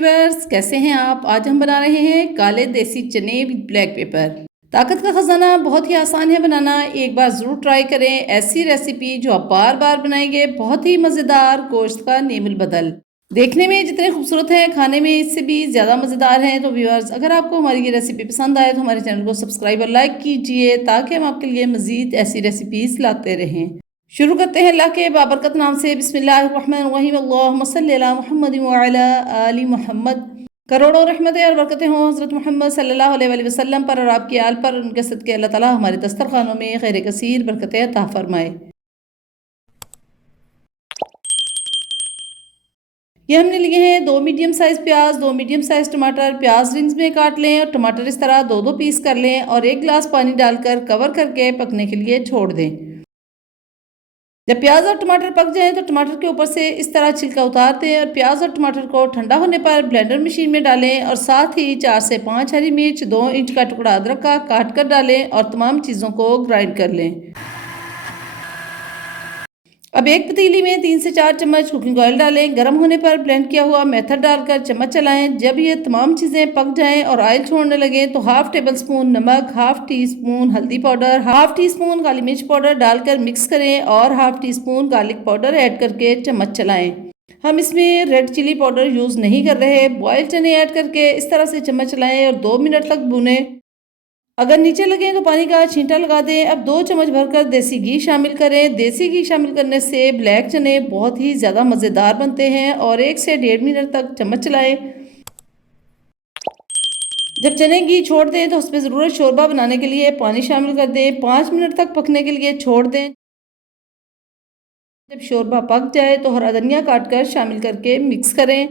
Viewers, कैसे हैं आप। आज हम बना रहे हैं काले देसी चने विद ब्लैक पेपर। ताकत का खजाना बहुत ही आसान है बनाना, एक बार ज़रूर ट्राई करें। ऐसी रेसिपी जो आप बार बार बनाएंगे, बहुत ही मज़ेदार, गोश्त का नेमुल बदल। देखने में जितने खूबसूरत हैं, खाने में इससे भी ज़्यादा मज़ेदार हैं। तो व्यूअर्स, अगर आपको हमारी ये रेसिपी पसंद आए तो हमारे चैनल को सब्सक्राइब और लाइक कीजिए, ताकि हम आपके लिए मज़ीद ऐसी रेसिपीज़ लाते रहें। शुरू करते हैं अल्लाह के बाबरकत नाम से। बिस्मिल्लाहिर्रहमानिर्रहीम। अल्लाहुम्मा सल्ली अला मुहम्मद व अला आलि मुहम्मद। करोड़ों रहमतें और बरकतें हों हज़रत मोहम्मद सल्लल्लाहु अलैहि वसल्लम पर और आपकी आल पर। उनके सदके अल्लाह ताला हमारे दस्तरखानों में खैर कसीर बरकतें अता फरमाए। ये हमने लिए हैं 2 मीडियम साइज़ प्याज, 2 मीडियम साइज़ टमाटर। प्याज रिंग्स में काट लें और टमाटर इस तरह 2-2 पीस कर लें और 1 गिलास पानी डालकर कवर करके पकने के लिए छोड़ दें। जब प्याज और टमाटर पक जाएं तो टमाटर के ऊपर से इस तरह छिलका उतार दें और प्याज और टमाटर को ठंडा होने पर ब्लेंडर मशीन में डालें और साथ ही 4 से 5 हरी मिर्च, 2 इंच का टुकड़ा अदरक का काट कर डालें और तमाम चीज़ों को ग्राइंड कर लें। अब एक पतीली में 3 से 4 चम्मच कुकिंग ऑयल डालें। गर्म होने पर ब्लेंड किया हुआ मेथड डालकर चम्मच चलाएं। जब ये तमाम चीज़ें पक जाएं और ऑयल छोड़ने लगें तो हाफ टेबल स्पून नमक, हाफ टी स्पून हल्दी पाउडर, हाफ टी स्पून काली मिर्च पाउडर डालकर मिक्स करें और half tea spoon garlic powder add करके चम्मच चलाएं। हम इसमें रेड चिली पाउडर यूज़ नहीं कर रहे। बॉयल चने ऐड करके इस तरह से चम्मच चलाएं और 2 मिनट तक भूनें। अगर नीचे लगे तो पानी का छींटा लगा दें। अब 2 चम्मच भरकर देसी घी शामिल करें। देसी घी शामिल करने से ब्लैक चने बहुत ही ज़्यादा मज़ेदार बनते हैं और 1 से 1.5 मिनट तक चम्मच चलाएं। जब चने घी छोड़ दें तो उसमें ज़रूरत शोरबा बनाने के लिए पानी शामिल कर दें। 5 मिनट तक पकने के लिए छोड़ दें। जब शोरबा पक जाए तो हरा धनिया काट कर शामिल करके मिक्स करें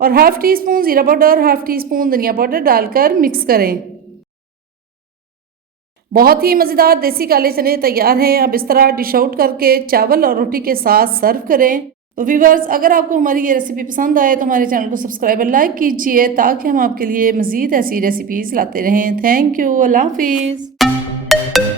और हाफ टी स्पून ज़ीरा पाउडर, हाफ टी स्पून धनिया पाउडर डालकर मिक्स करें। बहुत ही मज़ेदार देसी काले चने तैयार हैं। अब इस तरह डिश आउट करके चावल और रोटी के साथ सर्व करें। तो व्यूअर्स, अगर आपको हमारी ये रेसिपी पसंद आए तो हमारे चैनल को सब्सक्राइब और लाइक कीजिए, ताकि हम आपके लिए मज़ीद ऐसी रेसिपीज़ लाते रहें। Thank you. अल्लाह हाफिज़।